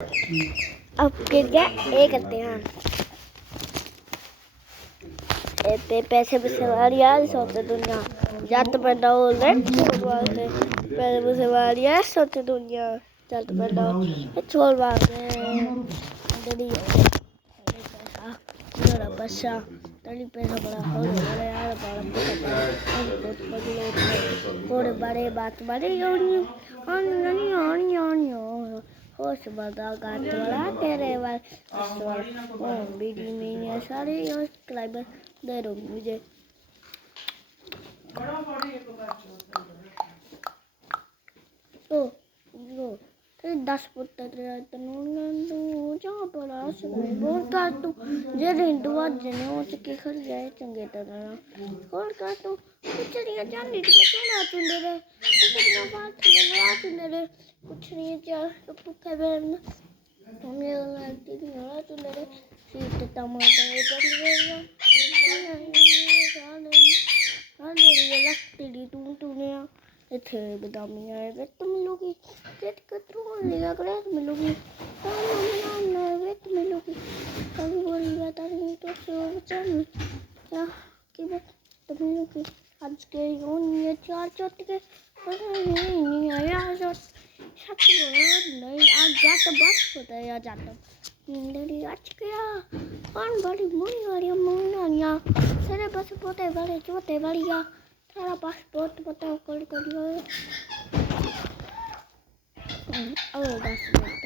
अब क्या ये करते हैं पे पैसे पैसे वाली यार सोते दुनिया जट पैदा हो ले वास्ते पैसे पैसे वाली यार सोते दुनिया जट पैदा छोड़ वास्ते डरी पैसा मेरा पैसा तड़ी पैसा बड़ा हो गया यार बड़ा बहुत बड़ी थोड़े बड़े बात बड़े नहीं होश बड़ा गात वाला तेरे वाल ओ बीडी में सारे योर क्लाइबर दे दो मुझे ओ वो ते 10 पुत्तर तेरे तनु जा बड़ा सगाई बोल कर तू जे हिंदू जने हो चुके खड़ जाए चंगे तरह और कर तू कुछड़ियां जानी दी चला चुंदे रे कुछड़ियां बात चुंदे रे कुछ नहीं चल भूखे बैठना हमने लगती थी ना चुंदे रे सीट टमाटर पर गया हाले ये लगती दी तूने इथे बदामियां है वेट मिलोगी केट कतरू लिया करे मिलोगी ना वेट मिलोगी कभी बोली बात नहीं तो चल क्या कि वेट मिलोगी आज के ये चार चोट के नहीं आया जो सच नहीं आज जाता बस होता है या जाता मेरी आज क्या कौन बड़ी मुड़ी वाली मुन्ना सारे बस पोते बड़े छोटे बड़िया सारा पासपोर्ट बताओ कर करियो और 10 मिनट